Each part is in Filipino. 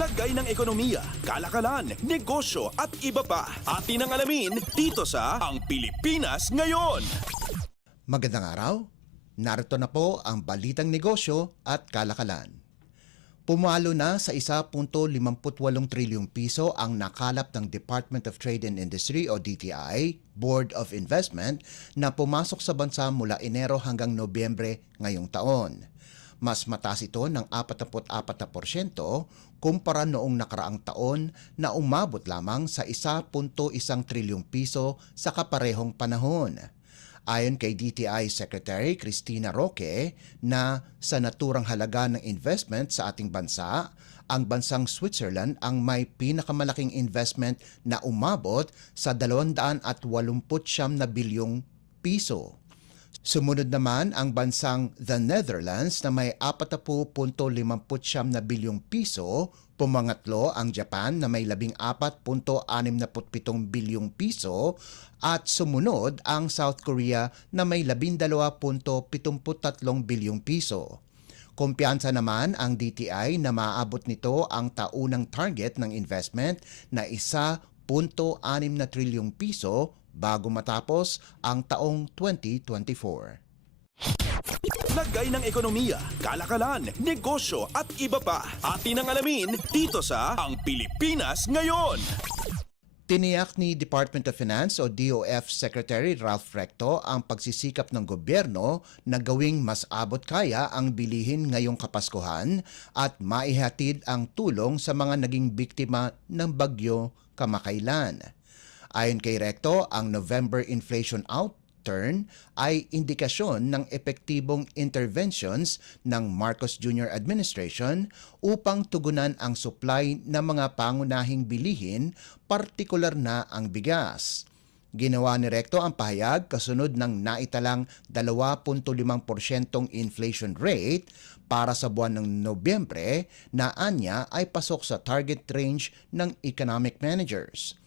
Lagay ng ekonomiya, kalakalan, negosyo at iba pa. Atin ang alamin dito sa Ang Pilipinas Ngayon. Magandang araw. Narito na po ang balitang negosyo at kalakalan. Pumalo na sa 1.58 trilyong piso ang nakalap ng Department of Trade and Industry o DTI, Board of Investment, na pumasok sa bansa mula Enero hanggang Nobyembre ngayong taon. Mas mataas ito ng 44% kumpara noong nakaraang taon na umabot lamang sa 1.1 trilyong piso sa kaparehong panahon. Ayon kay DTI Secretary Cristina Roque na sa naturang halaga ng investment sa ating bansa, ang bansang Switzerland ang may pinakamalaking investment na umabot sa 289 na bilyong piso. Sumunod naman ang bansang The Netherlands na may 40.59 na bilyong piso, pumangatlo ang Japan na may 14.67 bilyong piso at sumunod ang South Korea na may 12.73 bilyong piso. Kumpiyansa naman ang DTI na maaabot nito ang taunang target ng investment na 1.6 na trilyong piso bago matapos ang taong 2024. Lagay ng ekonomiya, kalakalan, negosyo at iba pa. Atin ang alamin dito sa Ang Pilipinas Ngayon. Tiniyak ni Department of Finance o DOF Secretary Ralph Recto ang pagsisikap ng gobyerno na gawing mas abot kaya ang bilihin ngayong Kapaskuhan at maihatid ang tulong sa mga naging biktima ng bagyo kamakailan. Ayon kay Recto, ang November inflation outturn ay indikasyon ng epektibong interventions ng Marcos Jr. administration upang tugunan ang supply ng mga pangunahing bilihin, partikular na ang bigas. Ginawa ni Recto ang pahayag kasunod ng naitalang 2.5% inflation rate para sa buwan ng Nobyembre na anya ay pasok sa target range ng economic managers.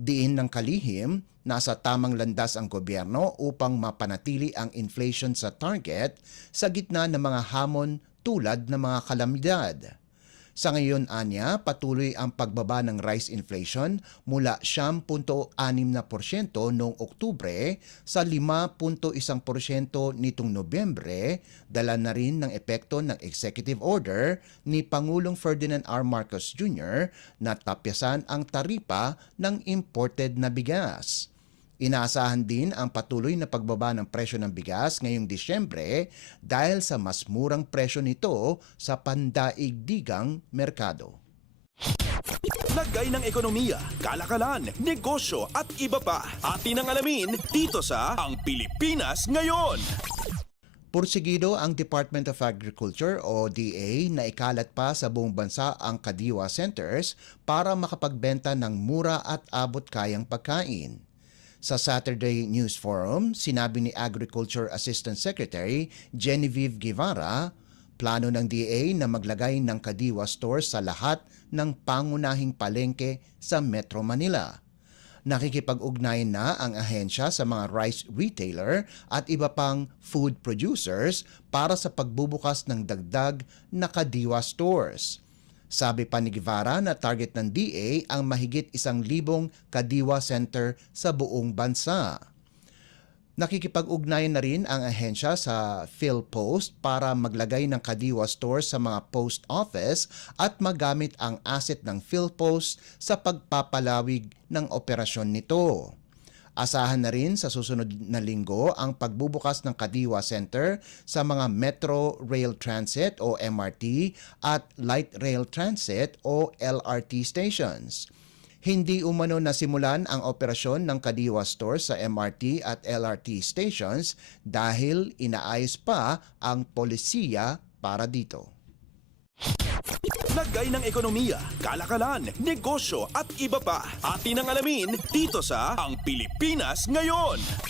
Diin ng kalihim, nasa tamang landas ang gobyerno upang mapanatili ang inflation sa target sa gitna ng mga hamon tulad ng mga kalamidad. Sa ngayon, anya, patuloy ang pagbaba ng rice inflation mula 10.6% noong Oktubre sa 5.1% nitong Nobyembre, dala na rin ng epekto ng executive order ni Pangulong Ferdinand R. Marcos Jr. na tapyasan ang taripa ng imported na bigas. Inaasahan din ang patuloy na pagbaba ng presyo ng bigas ngayong Disyembre dahil sa mas murang presyo nito sa pandaigdigang merkado. Lagay ng ekonomiya, kalakalan, negosyo at iba pa. Atin ang alamin dito sa Ang Pilipinas Ngayon. Pursigido ang Department of Agriculture o DA na ikalat pa sa buong bansa ang Kadiwa Centers para makapagbenta ng mura at abot kayang pagkain. Sa Saturday News Forum, sinabi ni Agriculture Assistant Secretary Genevieve Guevara, plano ng DA na maglagay ng Kadiwa stores sa lahat ng pangunahing palengke sa Metro Manila. Nakikipag-ugnayan na ang ahensya sa mga rice retailer at iba pang food producers para sa pagbubukas ng dagdag na Kadiwa stores. Sabi pa ni Guevara na target ng DA ang mahigit isang libong Kadiwa Center sa buong bansa. Nakikipag-ugnayan na rin ang ahensya sa PhilPost para maglagay ng Kadiwa stores sa mga post office at magamit ang asset ng PhilPost sa pagpapalawig ng operasyon nito. Asahan na rin sa susunod na linggo ang pagbubukas ng Kadiwa Center sa mga Metro Rail Transit o MRT at Light Rail Transit o LRT stations. Hindi umano nasimulan ang operasyon ng Kadiwa Store sa MRT at LRT stations dahil inaayos pa ang polisiya para dito. Lagay ng ekonomiya, kalakalan, negosyo at iba pa. Atin ang alamin dito sa Ang Pilipinas Ngayon.